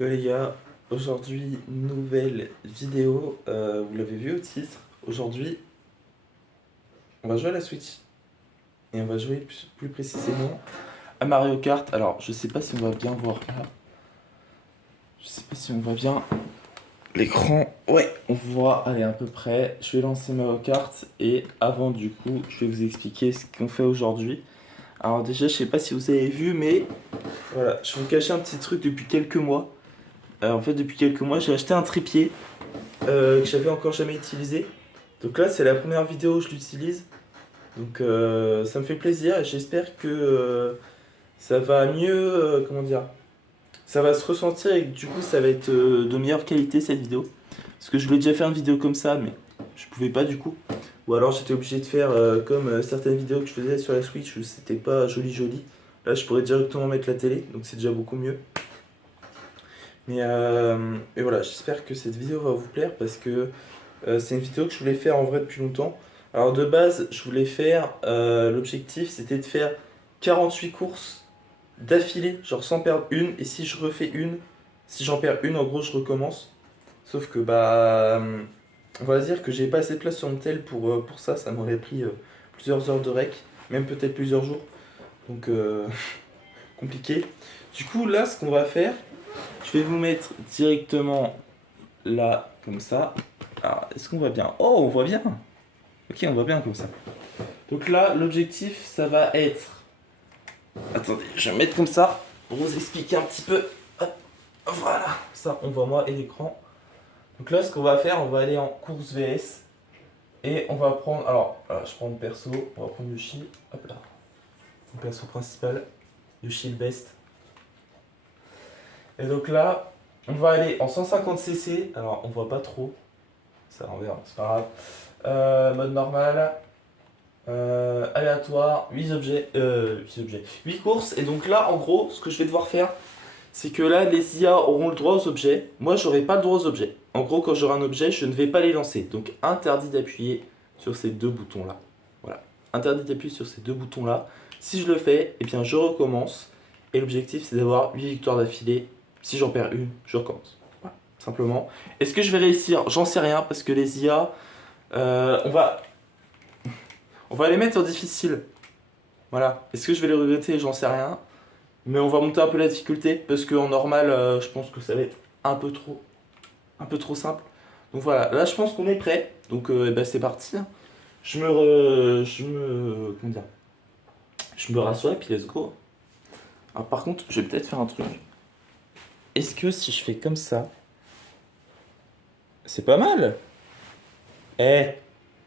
Yo les gars, aujourd'hui nouvelle vidéo, vous l'avez vu au titre, aujourd'hui on va jouer à la Switch et on va jouer plus précisément à Mario Kart. Alors je sais pas si on va bien voir là, je sais pas si on voit bien l'écran, ouais on voit, allez à peu près, je vais lancer Mario Kart et avant du coup je vais vous expliquer ce qu'on fait aujourd'hui. Alors déjà je sais pas si vous avez vu mais voilà, je vais vous cacher un petit truc depuis quelques mois. En fait depuis quelques mois j'ai acheté un trépied que j'avais encore jamais utilisé. Donc là, c'est la première vidéo où je l'utilise. Donc ça me fait plaisir et j'espère que ça va mieux, comment dire, ça va se ressentir et que du coup ça va être de meilleure qualité cette vidéo. Parce que je voulais déjà faire une vidéo comme ça, mais je pouvais pas du coup. Ou alors j'étais obligé de faire comme certaines vidéos que je faisais sur la Switch où c'était pas joli joli. Là, je pourrais directement mettre la télé, donc c'est déjà beaucoup mieux. Mais et voilà, j'espère que cette vidéo va vous plaire parce que c'est une vidéo que je voulais faire en vrai depuis longtemps. Alors de base, je voulais faire, l'objectif c'était de faire 48 courses d'affilée, genre sans perdre une. Et si je refais une, si j'en perds une, en gros je recommence. Sauf que bah, on va dire que j'ai pas assez de place sur mon tel pour ça. Ça m'aurait pris plusieurs heures de rec, même peut-être plusieurs jours. Donc compliqué. Du coup là, ce qu'on va faire, je vais vous mettre directement là, comme ça. Alors, est-ce qu'on voit bien? Oh, on voit bien. Ok, on voit bien comme ça. Donc là, l'objectif, ça va être... Attendez, je vais me mettre comme ça pour vous expliquer un petit peu. Hop, voilà, ça, on voit moi et l'écran. Donc là, ce qu'on va faire, on va aller en course VS. Et on va prendre... Alors, voilà, je prends le perso. On va prendre Yoshi. Hop là. Le perso principal. Yoshi le best. Et donc là, on va aller en 150cc. Alors, on voit pas trop. C'est à l'envers, c'est pas grave. Mode normal. Aléatoire, 8 objets, 8 objets, 8 courses. Et donc là, en gros, ce que je vais devoir faire, c'est que là, les IA auront le droit aux objets. Moi, j'aurai pas le droit aux objets. En gros, quand j'aurai un objet, je ne vais pas les lancer. Donc, interdit d'appuyer sur ces deux boutons-là. Voilà. Interdit d'appuyer sur ces deux boutons-là. Si je le fais, eh bien, je recommence. Et l'objectif, c'est d'avoir 8 victoires d'affilée. Si j'en perds une, je recommence. Voilà. Simplement. Est-ce que je vais réussir? J'en sais rien, parce que les IA, on va les mettre en difficile. Voilà. Est-ce que je vais les regretter? J'en sais rien. Mais on va monter un peu la difficulté parce qu'en normal, je pense que ça va être un peu trop simple. Donc voilà, là je pense qu'on est prêt. Donc eh ben, c'est parti. Comment dire? Je me rassois et puis let's go. Alors par contre, je vais peut-être faire un truc. Est-ce que si je fais comme ça, c'est pas mal? Eh,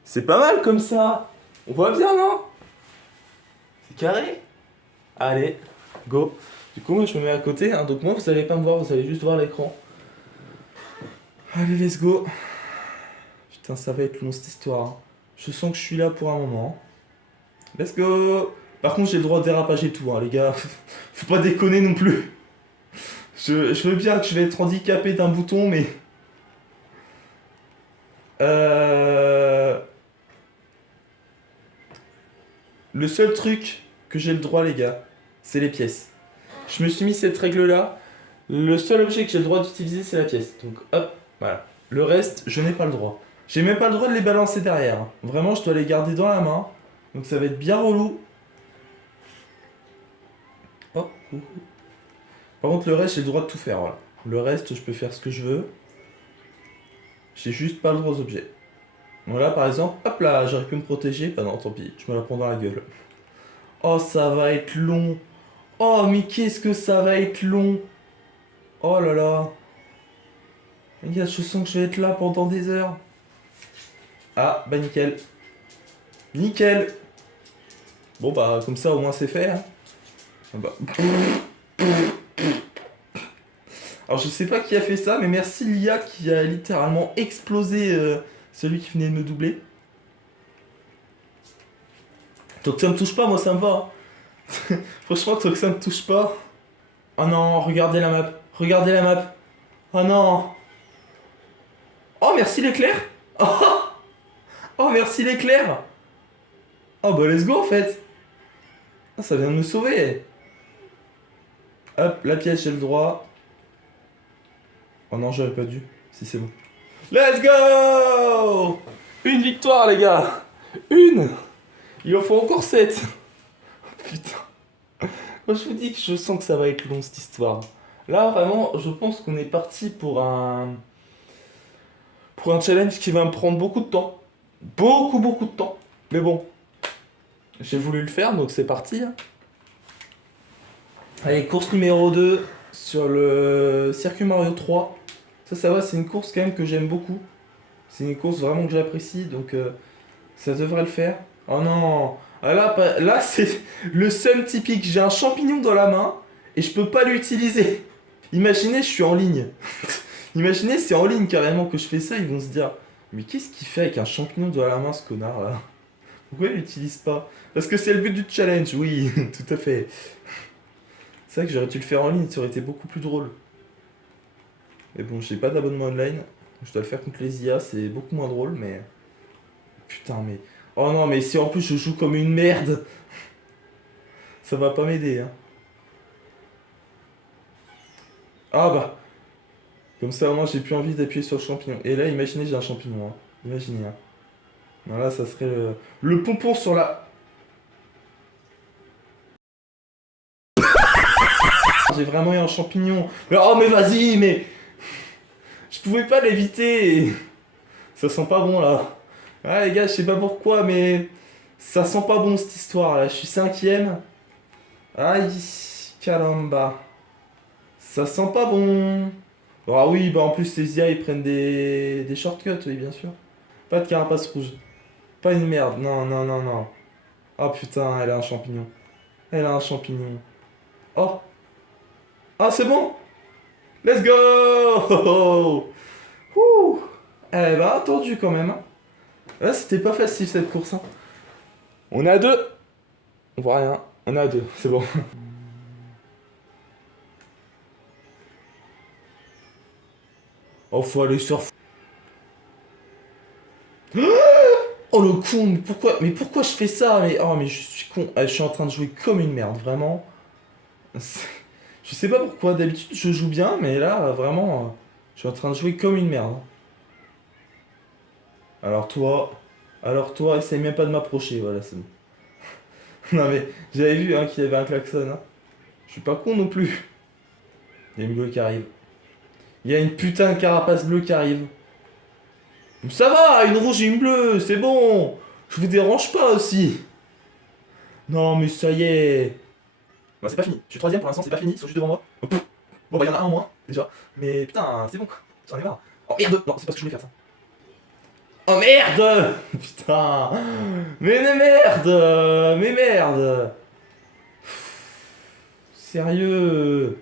c'est pas mal comme ça. On voit bien, non? C'est carré. Allez, go. Du coup, moi je me mets à côté, hein, donc moi vous allez pas me voir, vous allez juste voir l'écran. Allez, let's go. Putain, ça va être long cette histoire, hein. Je sens que je suis là pour un moment. Let's go. Par contre, j'ai le droit de dérapager tout, hein, les gars. Faut pas déconner non plus. Je veux bien que je vais être handicapé d'un bouton, mais... Euh... Le seul truc que j'ai le droit, les gars, c'est les pièces. Je me suis mis cette règle-là. Le seul objet que j'ai le droit d'utiliser, c'est la pièce. Donc hop, voilà. Le reste, je n'ai pas le droit. J'ai même pas le droit de les balancer derrière, hein. Vraiment, je dois les garder dans la main. Donc ça va être bien relou. Oh. Par contre, le reste, j'ai le droit de tout faire, voilà. Le reste, je peux faire ce que je veux. J'ai juste pas le droit aux objets. Voilà, par exemple, hop là, j'aurais pu me protéger. Bah non, tant pis, je me la prends dans la gueule. Oh, ça va être long. Oh, mais qu'est-ce que ça va être long. Oh là là. Les gars, je sens que je vais être là pendant des heures. Ah, bah nickel. Nickel. Bon bah comme ça au moins c'est fait, hein. Ah bah. Alors je sais pas qui a fait ça, mais merci l'IA qui a littéralement explosé celui qui venait de me doubler. Tant que ça me touche pas, moi ça me va, hein. Franchement, tant que ça me touche pas. Oh non, regardez la map. Regardez la map. Oh non. Oh merci l'éclair. Oh, oh merci l'éclair. Oh bah let's go en fait. Ah, ça vient de me sauver. Hop, la pièce j'ai le droit. Oh non, j'aurais pas dû. Si, c'est bon. Let's go! Une victoire, les gars! Une! Il en faut encore 7. Putain. Moi, je vous dis que je sens que ça va être long, cette histoire. Là, vraiment, je pense qu'on est parti pour un challenge qui va me prendre beaucoup de temps. Beaucoup, beaucoup de temps. Mais bon, j'ai voulu le faire, donc c'est parti. Hein. Allez, course numéro 2 sur le circuit Mario 3. Ça va, c'est une course quand même que j'aime beaucoup. C'est une course vraiment que j'apprécie, donc ça devrait le faire. Oh non! Ah là c'est le seum typique. J'ai un champignon dans la main et je peux pas l'utiliser. Imaginez, je suis en ligne. Imaginez, c'est en ligne carrément que je fais ça. Ils vont se dire, mais qu'est-ce qu'il fait avec un champignon dans la main, ce connard là? Pourquoi il l'utilise pas? Parce que c'est le but du challenge, oui, tout à fait. C'est vrai que j'aurais dû le faire en ligne, ça aurait été beaucoup plus drôle. Mais bon, j'ai pas d'abonnement online. Je dois le faire contre les IA, c'est beaucoup moins drôle, mais... Putain, mais... Oh non, mais si en plus je joue comme une merde, ça va pas m'aider, hein. Ah bah, comme ça au moins j'ai plus envie d'appuyer sur le champignon. Et là, imaginez, j'ai un champignon, hein. Imaginez, hein. Non, là, ça serait le pompon sur la... J'ai vraiment eu un champignon. Mais oh, mais vas-y, mais... Je pouvais pas l'éviter. Ça sent pas bon, là. Ah, les gars, je sais pas pourquoi, mais... Ça sent pas bon, cette histoire, là. Je suis 5ème. Aïe, caramba. Ça sent pas bon. Ah oui, bah en plus, les IA, ils prennent des shortcuts, oui, bien sûr. Pas de carapace rouge. Pas une merde. Non, non, non, non. Oh putain, elle a un champignon. Elle a un champignon. Oh. Ah, c'est bon. Let's go. Oh, oh. Ouh. Eh bah, attendu quand même. Hein. Là, c'était pas facile cette course. Hein. On est à 2. On voit rien. On est à 2, c'est bon. Oh, faut aller sur... Oh le con, mais pourquoi je fais ça? Mais oh mais je suis con, ah, je suis en train de jouer comme une merde, vraiment. Je sais pas pourquoi, d'habitude je joue bien, mais là vraiment, je suis en train de jouer comme une merde. Alors toi, essaye même pas de m'approcher, voilà, c'est bon. Non mais, j'avais vu hein, qu'il y avait un klaxon, hein. Je suis pas con non plus. Il y a une bleue qui arrive. Il y a une putain de carapace bleue qui arrive. Ça va, une rouge et une bleue, c'est bon. Je vous dérange pas aussi. Non mais ça y est. Bah c'est pas fini. Je suis 3ème pour l'instant, c'est pas fini, ils sont juste devant moi. Oh, bon bah y'en a un en moins, déjà. Mais putain, c'est bon quoi. J'en ai marre. Oh merde. Non, c'est parce que je voulais faire ça. Oh merde. Putain. Mais merde. Mais merde. Sérieux.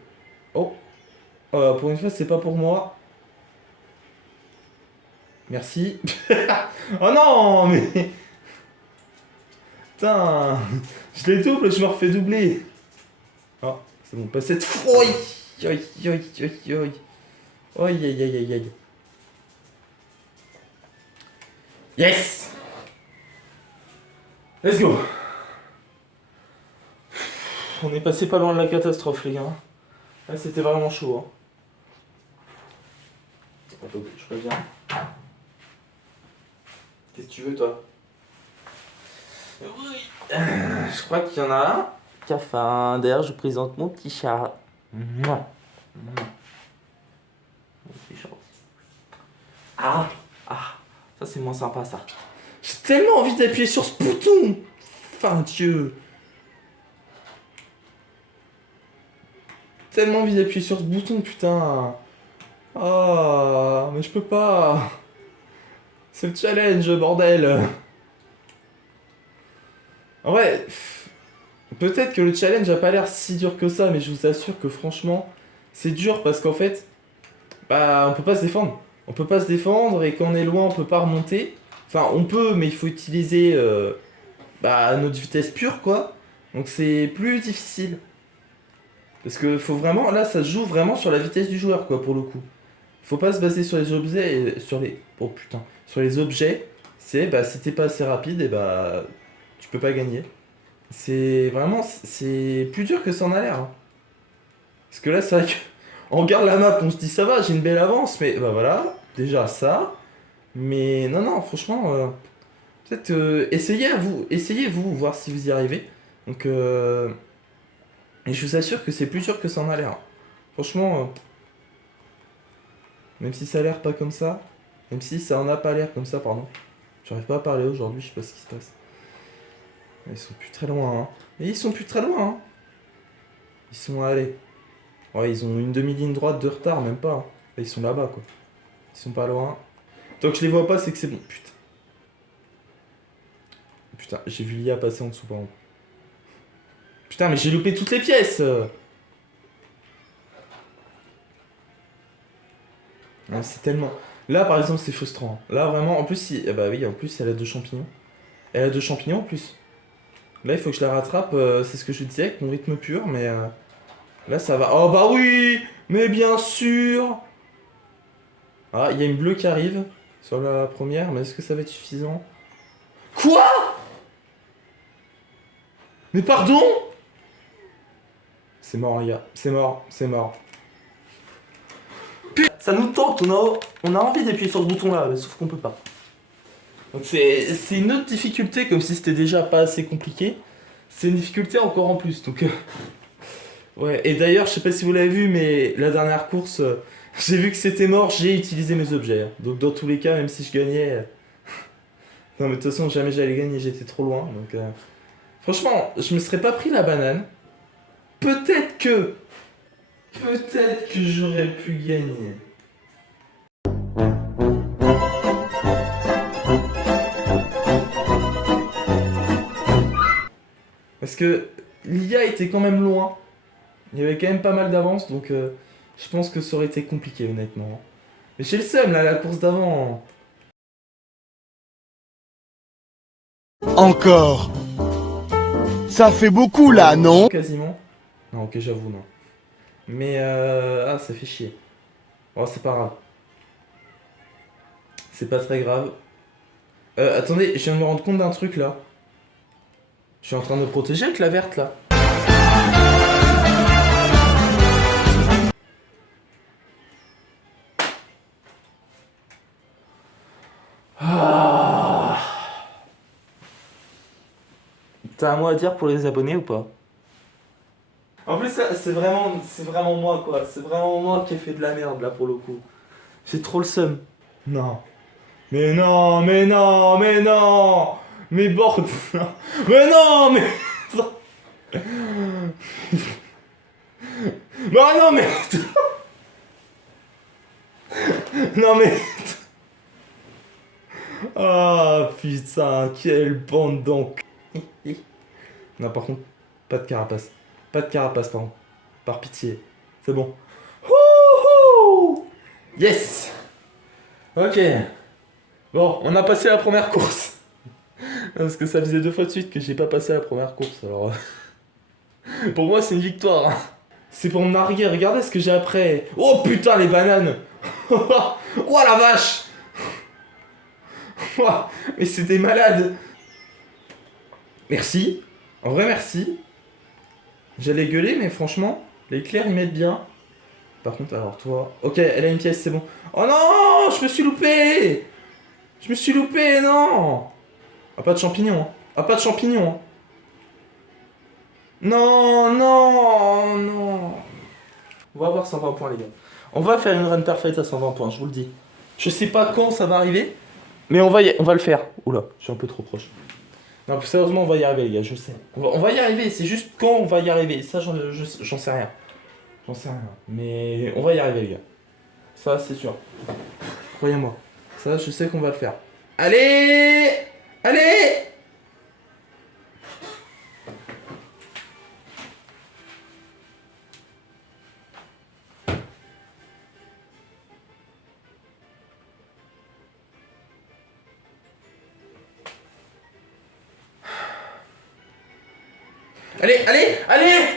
Oh. Pour une fois, c'est pas pour moi. Merci. Oh non, mais... Putain. Je les double, je me refais doubler. Oh, c'est bon, pas cette fois. Aïe, aïe, aïe, aïe, aïe. Aïe, aïe, aïe, aïe, aïe. Yes. Let's go. On est passé pas loin de la catastrophe, les gars. Là, c'était vraiment chaud. Hein. Je reviens. Qu'est-ce que tu veux, toi? Oui. Je crois qu'il y en a un qui a faim. D'ailleurs, je présente mon petit chat. Non. Ah, ça c'est moins sympa ça. J'ai tellement envie d'appuyer sur ce bouton. Enfin Dieu. Tellement envie d'appuyer sur ce bouton, putain. Ah, mais je peux pas. C'est le challenge, bordel. Ouais, peut-être que le challenge a pas l'air si dur que ça, mais je vous assure que franchement, c'est dur parce qu'en fait, bah, on peut pas se défendre. On peut pas se défendre et quand on est loin, on peut pas remonter. Enfin, on peut, mais il faut utiliser notre vitesse pure, quoi. Donc c'est plus difficile. Parce que faut vraiment, là, ça se joue vraiment sur la vitesse du joueur, quoi, pour le coup. Faut pas se baser sur les objets et sur les... Oh putain. Sur les objets, c'est, bah, si t'es pas assez rapide, et bah, tu peux pas gagner. C'est vraiment, c'est plus dur que ça en a l'air. Hein. Parce que là, c'est vrai que... On regarde la map, on se dit ça va, j'ai une belle avance, mais bah voilà, déjà ça. Mais non, non, franchement, peut-être essayez vous, voir si vous y arrivez. Donc, et je vous assure que c'est plus dur que ça en a l'air. Franchement, même si ça a l'air pas comme ça, même si ça en a pas l'air comme ça, pardon. J'arrive pas à parler aujourd'hui, je sais pas ce qui se passe. Ils sont plus très loin, hein. Mais ils sont plus très loin, hein. Ils sont allés. Ouais, ils ont une demi-ligne droite de retard, même pas, hein. Là, ils sont là-bas, quoi. Ils sont pas loin. Tant que je les vois pas, c'est que c'est bon. Putain. Putain, j'ai vu l'IA passer en dessous, par exemple. Putain, mais j'ai loupé toutes les pièces. Ouais, c'est tellement... Là, par exemple, c'est frustrant. Là, vraiment, en plus, ah bah oui, en plus, elle a deux champignons. Elle a deux champignons, en plus. Là, il faut que je la rattrape, c'est ce que je disais, avec mon rythme pur, mais... Là, ça va... Oh, bah oui. Mais bien sûr. Ah, il y a une bleue qui arrive sur la première, mais est-ce que ça va être suffisant? Quoi? Mais pardon? C'est mort, les gars. C'est mort, c'est mort. Putain, ça nous tente, on a envie d'appuyer sur ce bouton-là, mais sauf qu'on peut pas. Donc c'est une autre difficulté, comme si c'était déjà pas assez compliqué. C'est une difficulté encore en plus, donc... ouais, et d'ailleurs, je sais pas si vous l'avez vu, mais la dernière course, j'ai vu que c'était mort, j'ai utilisé mes objets. Hein. Donc dans tous les cas, même si je gagnais... non mais de toute façon, jamais j'allais gagner, j'étais trop loin, donc... franchement, je me serais pas pris la banane. Peut-être que j'aurais pu gagner. Parce que l'IA était quand même loin. Il y avait quand même pas mal d'avance, donc je pense que ça aurait été compliqué, honnêtement. Mais j'ai le seum, là, la course d'avant. Encore. Ça fait beaucoup là, non? Quasiment. Non, ok, j'avoue, non. Mais ah, ça fait chier. Oh, c'est pas grave. C'est pas très grave. Attendez, je viens de me rendre compte d'un truc, là. Je suis en train de me protéger avec la verte, là. Ah. T'as un mot à dire pour les abonnés ou pas? En plus, c'est vraiment moi, quoi. C'est vraiment moi qui ai fait de la merde, là, pour le coup. J'ai trop le seum. Non. Mais non, mais non, mais non. Mais bordel. Mais non, mais... Bah non, mais... non, mais... ah, putain, quelle bande donc. Non, par contre, pas de carapace. Pas de carapace, pardon. Par pitié. C'est bon. Wouhou! Yes! Ok. Bon, on a passé la première course. Parce que ça faisait 2 fois de suite que j'ai pas passé la première course, alors... pour moi, c'est une victoire. Hein. C'est pour me narguer, regardez ce que j'ai après. Oh putain, les bananes. Oh la vache. Mais c'était malade. Merci. En vrai, merci. J'allais gueuler, mais franchement, les éclairs, ils mettent bien. Par contre, alors toi... ok, elle a une pièce, c'est bon. Oh non, je me suis loupé. Je me suis loupé, non. Ah, pas de champignons. Hein. Ah, pas de champignons. Hein. Non, non, non. On va avoir 120 points, les gars. On va faire une run parfaite à 120 points, je vous le dis. Je sais pas quand ça va arriver, mais on va le faire. Oula, je suis un peu trop proche. Non, plus sérieusement, on va y arriver, les gars, je sais. On va y arriver, c'est juste quand on va y arriver. Ça, j'en sais rien. J'en sais rien. Mais on va y arriver, les gars. Ça, c'est sûr. Croyez-moi. Ça, je sais qu'on va le faire. Allez! Allez! Allez, allez, allez!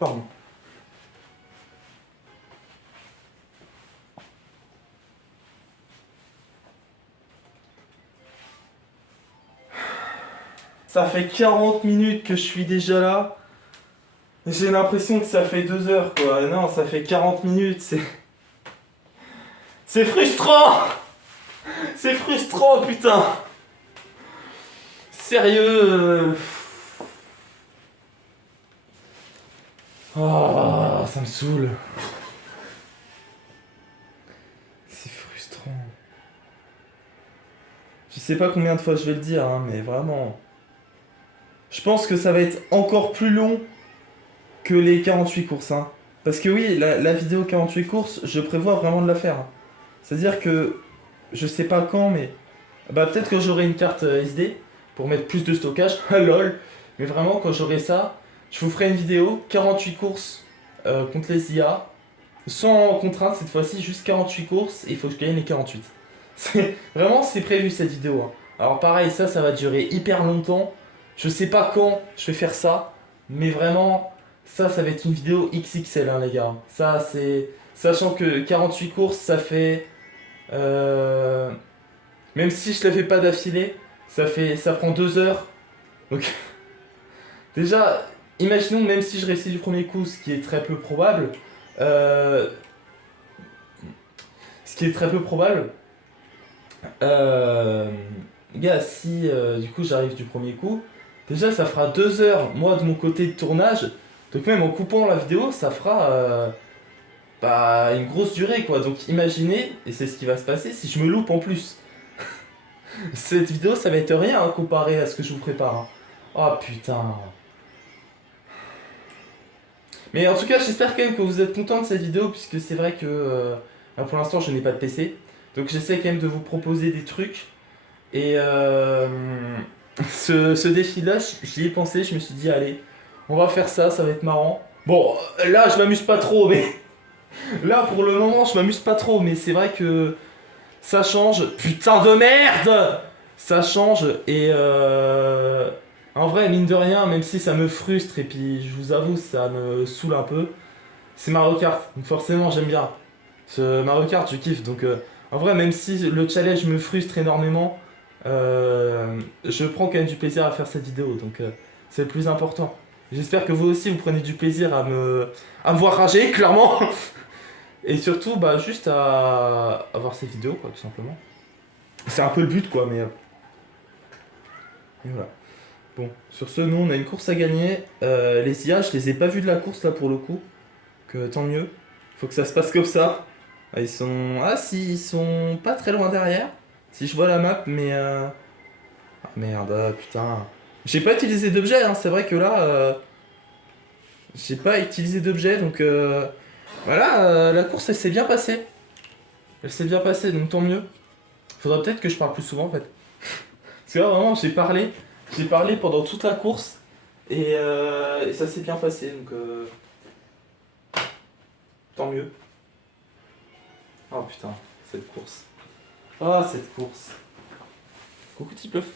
Pardon. Ça fait 40 minutes que je suis déjà là. J'ai l'impression que ça fait 2 heures quoi. Non, ça fait 40 minutes. C'est frustrant. C'est frustrant, putain. Sérieux. Oh, ça me saoule. C'est frustrant. Je sais pas combien de fois je vais le dire, hein, mais vraiment. Je pense que ça va être encore plus long que les 48 courses. Hein. Parce que oui, la vidéo 48 courses, je prévois vraiment de la faire. Hein. C'est-à-dire que je sais pas quand, mais bah peut-être que j'aurai une carte SD pour mettre plus de stockage. Lol. Mais vraiment, quand j'aurai ça, je vous ferai une vidéo 48 courses contre les IA. Sans contrainte cette fois-ci, juste 48 courses et il faut que je gagne les 48. Vraiment, c'est prévu cette vidéo. Hein. Alors pareil, ça va durer hyper longtemps. Je sais pas quand je vais faire ça, mais vraiment, ça va être une vidéo XXL, hein, les gars. Ça, c'est... Sachant que 48 courses, ça fait... Même si je la fais pas d'affilée, ça prend 2 heures. Donc, déjà, imaginons, même si je réussis du premier coup, ce qui est très peu probable... Ce qui est très peu probable... gars, si du coup j'arrive du premier coup, déjà ça fera 2 heures, moi de mon côté de tournage, donc même en coupant la vidéo, ça fera bah, une grosse durée quoi. Donc imaginez, et c'est ce qui va se passer si je me loupe en plus. Cette vidéo ça va être rien hein, comparé à ce que je vous prépare. Hein. Oh putain. Mais en tout cas, j'espère quand même que vous êtes contents de cette vidéo, puisque c'est vrai que pour l'instant je n'ai pas de PC. Donc j'essaie quand même de vous proposer des trucs. Et ce défi-là, j'y ai pensé, je me suis dit, allez, on va faire ça, ça va être marrant. Bon, là, je m'amuse pas trop, mais... Là, pour le moment, je m'amuse pas trop, mais c'est vrai que ça change. Putain de merde! Ça change, et en vrai, mine de rien, même si ça me frustre, et puis je vous avoue, ça me saoule un peu, c'est Mario Kart, donc forcément, j'aime bien. Mario Kart, je kiffe, donc en vrai, même si le challenge me frustre énormément, je prends quand même du plaisir à faire cette vidéo, donc c'est le plus important. J'espère que vous aussi vous prenez du plaisir à me voir rager, clairement. Et surtout, bah, juste à voir cette vidéo, quoi, tout simplement. C'est un peu le but, quoi, mais... Et voilà. Bon, sur ce, nous, on a une course à gagner. Les IA, je les ai pas vus de la course, là, pour le coup. Que tant mieux. Faut que ça se passe comme ça. Ah, ils sont... Ah, si, ils sont pas très loin derrière. Si je vois la map, mais... Ah, merde, ah, putain. J'ai pas utilisé d'objet, hein. C'est vrai que là... J'ai pas utilisé d'objet, donc... Voilà, la course, elle s'est bien passée. Elle s'est bien passée, donc tant mieux. Faudrait peut-être que je parle plus souvent, en fait. Parce que là, vraiment, j'ai parlé. J'ai parlé pendant toute la course. Et ça s'est bien passé, donc... Tant mieux. Oh putain, cette course. Ah, cette course. Coucou, petit pleuf.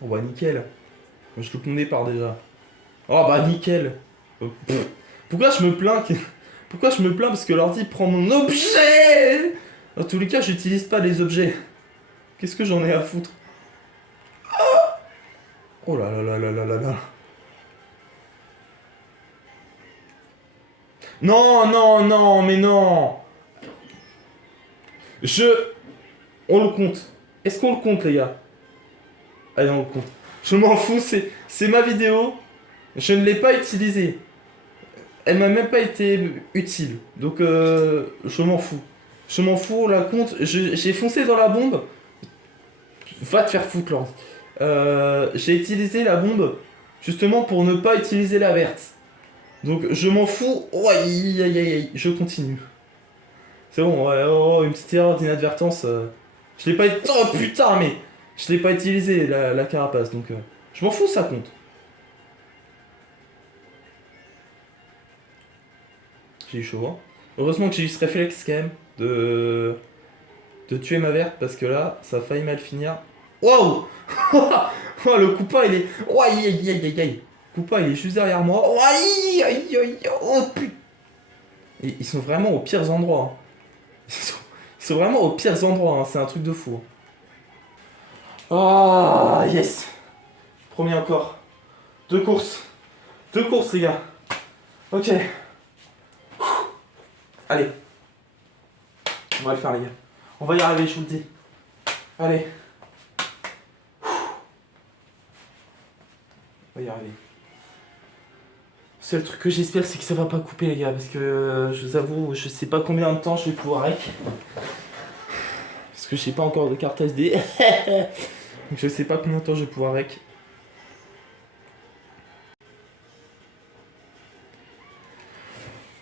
Oh bah nickel. Je loupe mon départ déjà. Oh bah nickel. Pourquoi je me plains Pourquoi je me plains parce que l'ordi prend mon objet. Dans tous les cas, j'utilise pas les objets. Qu'est-ce que j'en ai à foutre? Oh là là là là là là là. Non, non, non, mais non. On le compte. Est-ce qu'on le compte, les gars? Allez, on le compte. Je m'en fous, c'est ma vidéo. Je ne l'ai pas utilisée. Elle m'a même pas été utile. Donc, je m'en fous. Je m'en fous, on la compte. J'ai foncé dans la bombe. Va te faire foutre, Lance. J'ai utilisé la bombe justement pour ne pas utiliser la verte. Donc, je m'en fous. Oh, aïe, aïe, aïe, aïe. Je continue. C'est bon, ouais, oh, une petite erreur d'inadvertance. Je l'ai pas... Oh putain, mais... Je l'ai pas utilisé, la carapace, donc... je m'en fous, ça compte. J'ai eu chaud, hein. Heureusement que j'ai eu ce réflexe, quand même, de tuer ma verte, parce que là, ça a failli mal finir. Wow. Oh, le coupin, il est... Oh, aïe, aïe, aïe, aïe, aïe. Le coupin, il est juste derrière moi. Oh, aïe, aïe, aïe, oh, putain. Et ils sont vraiment aux pires endroits, hein. Ils sont vraiment aux pires endroits, hein. C'est un truc de fou. Ah, yes. Promis encore. 2 courses. 2 courses, les gars. Ok. Allez. On va le faire, les gars. On va y arriver, je vous le dis. Allez. On va y arriver. Le seul truc que j'espère, c'est que ça va pas couper, les gars. Parce que je vous avoue, je sais pas combien de temps je vais pouvoir rec. Parce que j'ai pas encore de carte SD. Donc je sais pas combien de temps je vais pouvoir rec.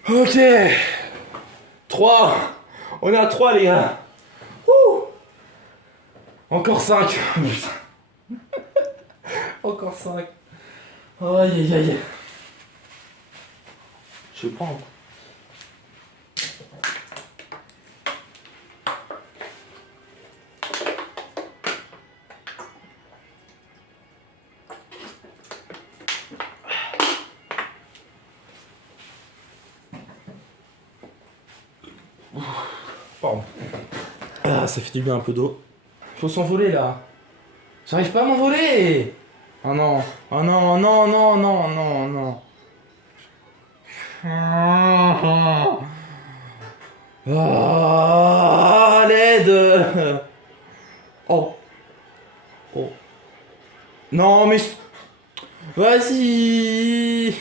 Ok. 3. On est à 3, les gars. Ouh. Encore 5. Encore 5. Aïe aïe aïe. Je prends un coup. Pardon. Ah, ça fait du bien un peu d'eau. Faut s'envoler là. J'arrive pas à m'envoler. Oh non. Oh non, non, non, non, non, non. Oh, l'aide. Oh. Oh. Non, mais... Vas-y.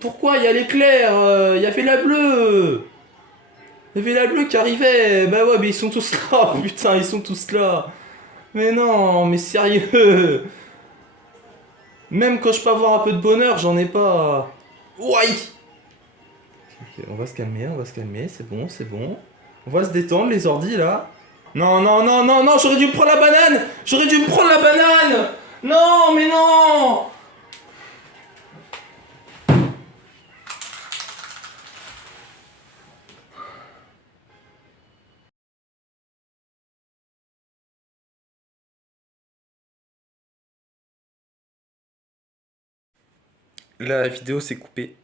Pourquoi il y a l'éclair? Il y avait la bleue. Il y avait la bleue qui arrivait. Bah ouais, mais ils sont tous là. Putain, ils sont tous là. Mais non, mais sérieux. Même quand je peux avoir un peu de bonheur, j'en ai pas. Ouais. Ok, on va se calmer, c'est bon, c'est bon. On va se détendre, les ordis, là. Non, non, non, non, non, j'aurais dû me prendre la banane. J'aurais dû me prendre la banane. Non, mais non. La vidéo s'est coupée.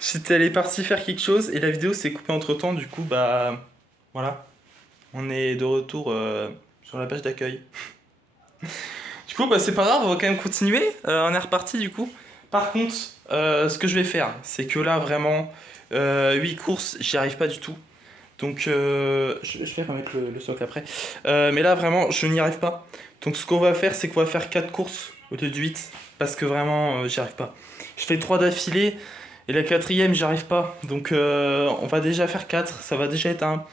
J'étais allé parti faire quelque chose et la vidéo s'est coupée entre temps, du coup, bah voilà. On est de retour sur la page d'accueil. Du coup, bah c'est pas grave, on va quand même continuer. On est reparti du coup. Par contre, ce que je vais faire, c'est que là, vraiment, 8 courses, j'y arrive pas du tout. Donc, je vais remettre le socle après. Mais là, vraiment, je n'y arrive pas. Donc, ce qu'on va faire, c'est qu'on va faire 4 courses au lieu de 8. Parce que vraiment, j'y arrive pas. Je fais 3 d'affilée. Et la 4e, j'y arrive pas. Donc, on va déjà faire 4. Ça va déjà être un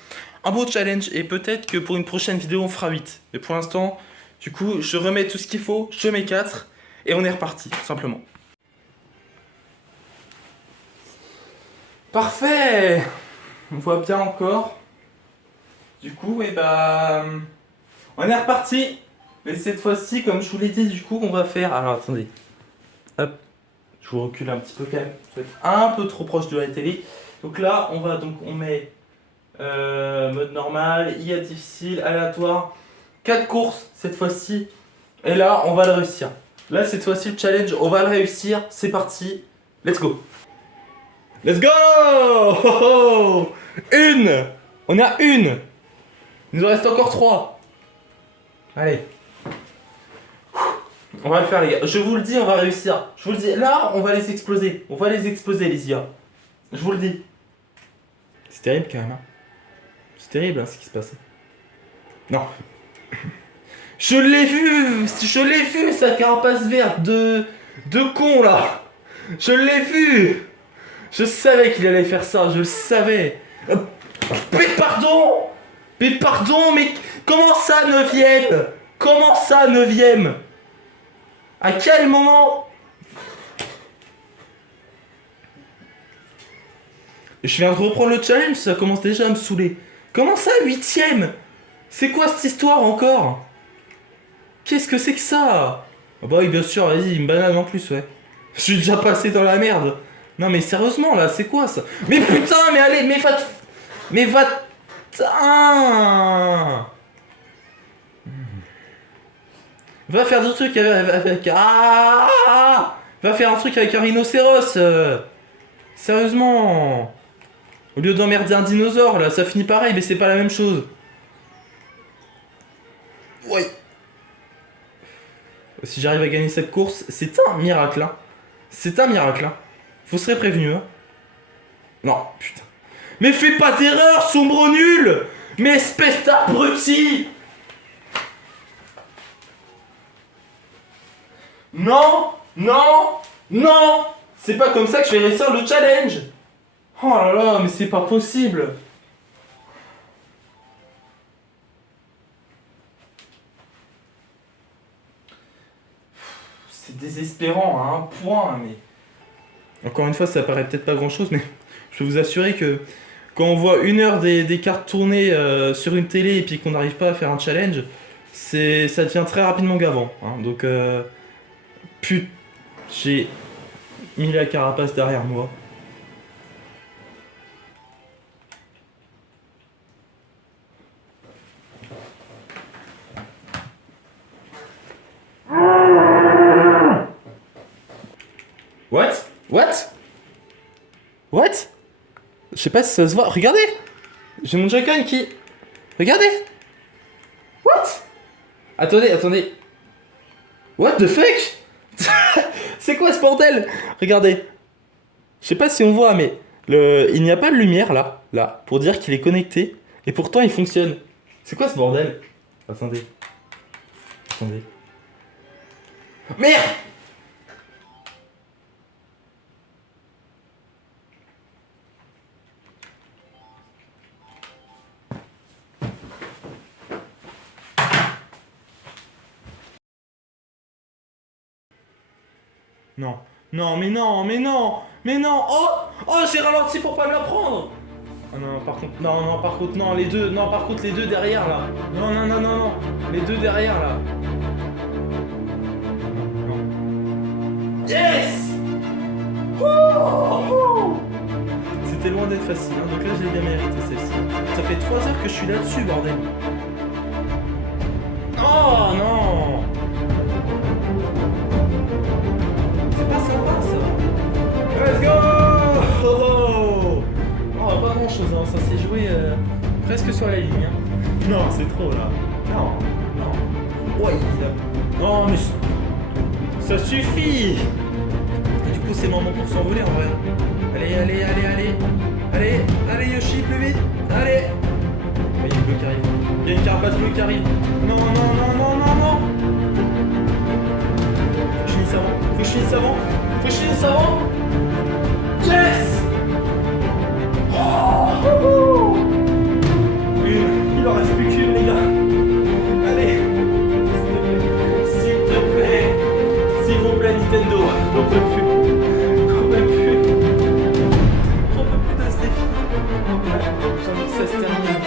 beau challenge. Et peut-être que pour une prochaine vidéo, on fera 8. Mais pour l'instant, du coup, je remets tout ce qu'il faut. Je mets 4. Et on est reparti, tout simplement. Parfait! On voit bien encore. Du coup, et bah, on est reparti. Mais cette fois-ci, comme je vous l'ai dit, du coup, on va faire... Alors, attendez. Hop. Je vous recule un petit peu quand même. Vous êtes un peu trop proche de la télé. Donc là, on met mode normal, IA difficile, aléatoire. 4 courses cette fois-ci. Et là, on va le réussir. Là, cette fois-ci, le challenge, on va le réussir. C'est parti. Let's go. Let's go. Oh, oh. Une. On est à une. Il nous en reste encore 3. Allez. On va le faire, les gars. Je vous le dis, on va réussir. Je vous le dis. Là, on va les exploser. On va les exploser, les IA. Je vous le dis. C'est terrible, quand même. Hein. C'est terrible, hein, ce qui se passe. Non. Je l'ai vu. Je l'ai vu, sa carapace verte de con, là. Je l'ai vu. Je savais qu'il allait faire ça. Je le savais. Mais pardon. Mais pardon, mais comment ça, 9ème? Comment ça, 9ème? À quel moment? Je viens de reprendre le challenge, ça commence déjà à me saouler. Comment ça, 8ème? C'est quoi cette histoire encore? Qu'est-ce que c'est que ça? Ah bah oui, bien sûr, vas-y, une banane en plus, ouais. Je suis déjà passé dans la merde. Non mais sérieusement, là, c'est quoi ça? Mais putain, mais allez, mais va... Mais va... Va faire des trucs avec... Ah, va faire un truc avec un rhinocéros. Sérieusement. Au lieu d'emmerder un dinosaure, là, ça finit pareil, mais c'est pas la même chose. Ouais. Si j'arrive à gagner cette course, c'est un miracle, hein. C'est un miracle, hein. Vous serez prévenu, hein. Non, putain. Mais fais pas d'erreur, sombre nul. Mais espèce d'abruti. Non, non, non. C'est pas comme ça que je vais réussir le challenge. Oh là là, mais c'est pas possible. C'est désespérant à un point, mais... Encore une fois, ça paraît peut-être pas grand-chose, mais je peux vous assurer que quand on voit 1 heure des cartes tournées sur une télé et puis qu'on n'arrive pas à faire un challenge, ça devient très rapidement gavant, hein. Donc, j'ai mis la carapace derrière moi. What? What? What? Je sais pas si ça se voit. Regardez! J'ai mon Joy-Con qui... Regardez! What? Attendez, attendez. What the fuck? C'est quoi ce bordel? Regardez. Je sais pas si on voit, mais il n'y a pas de lumière là, pour dire qu'il est connecté. Et pourtant il fonctionne. C'est quoi ce bordel? Attendez. Attendez. Merde! Non, non, mais non, mais non, mais non. Oh, oh, j'ai ralenti pour pas me la prendre. Oh non, par contre, non, non, par contre, non, les deux, non, par contre, les deux derrière là. Non, non, non, non, non, les deux derrière là. Non. Yes. Wouhou. C'était loin d'être facile, hein, donc là, je l'ai bien mérité celle-ci. Ça fait 3 heures que je suis là-dessus, bordel. Oh non. C'est pas sympa ça. Let's go. Oh, oh, pas grand chose, hein. Ça s'est joué presque sur la ligne, hein. Non, c'est trop là. Non, non. Ouais, non, mais ça suffit. Et du coup, c'est le moment pour s'envoler en vrai. Allez, allez, allez, allez. Allez, allez Yoshi, plus vite. Allez. Oh, il y a une bleue qui arrive. Il y a une carapace bleue qui arrive. Non, non, non, non, non, non. Faut que je finisse avant. Faut que je finisse avant. Faut que je finisse avant. Yes. Oh, il en reste plus qu'une, les gars. Allez. S'il te plaît. S'il vous plaît, Nintendo. On peut plus. On peut plus. On peut plus de ce défi. J'ai envie que ça se termine.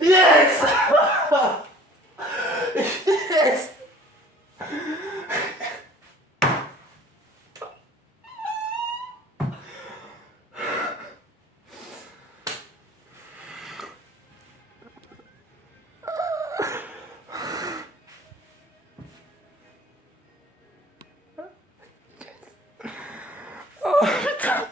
Yes! Yes! Oh putain!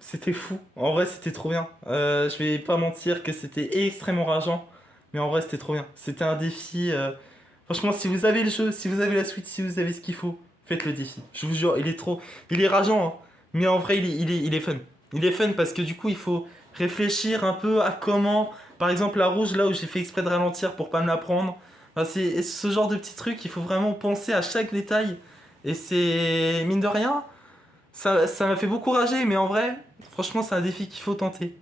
C'était fou. En vrai, c'était trop bien. Je vais pas mentir que c'était extrêmement rageant, mais en vrai, c'était trop bien. C'était un défi. Franchement, si vous avez le jeu, si vous avez la Switch, si vous avez ce qu'il faut, faites le défi. Je vous jure, il est trop... Il est rageant, hein. Mais en vrai, il est fun. Il est fun parce que du coup, il faut réfléchir un peu à comment... Par exemple, la rouge, là où j'ai fait exprès de ralentir pour pas me la prendre. Enfin, c'est ce genre de petits trucs, il faut vraiment penser à chaque détail. Et c'est... Mine de rien, ça m'a fait beaucoup rager, mais en vrai, franchement, c'est un défi qu'il faut tenter.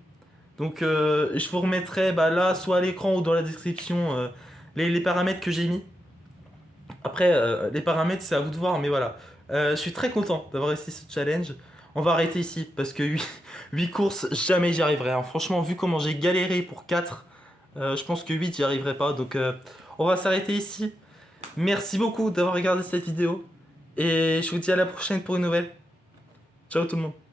Donc, je vous remettrai là, soit à l'écran ou dans la description, les paramètres que j'ai mis. Après, les paramètres, c'est à vous de voir, mais voilà. Je suis très content d'avoir réussi ce challenge. On va arrêter ici, parce que 8 courses, jamais j'y arriverai, hein. Franchement, vu comment j'ai galéré pour 4, je pense que 8, j'y arriverai pas. Donc, on va s'arrêter ici. Merci beaucoup d'avoir regardé cette vidéo. Et je vous dis à la prochaine pour une nouvelle. Ciao tout le monde.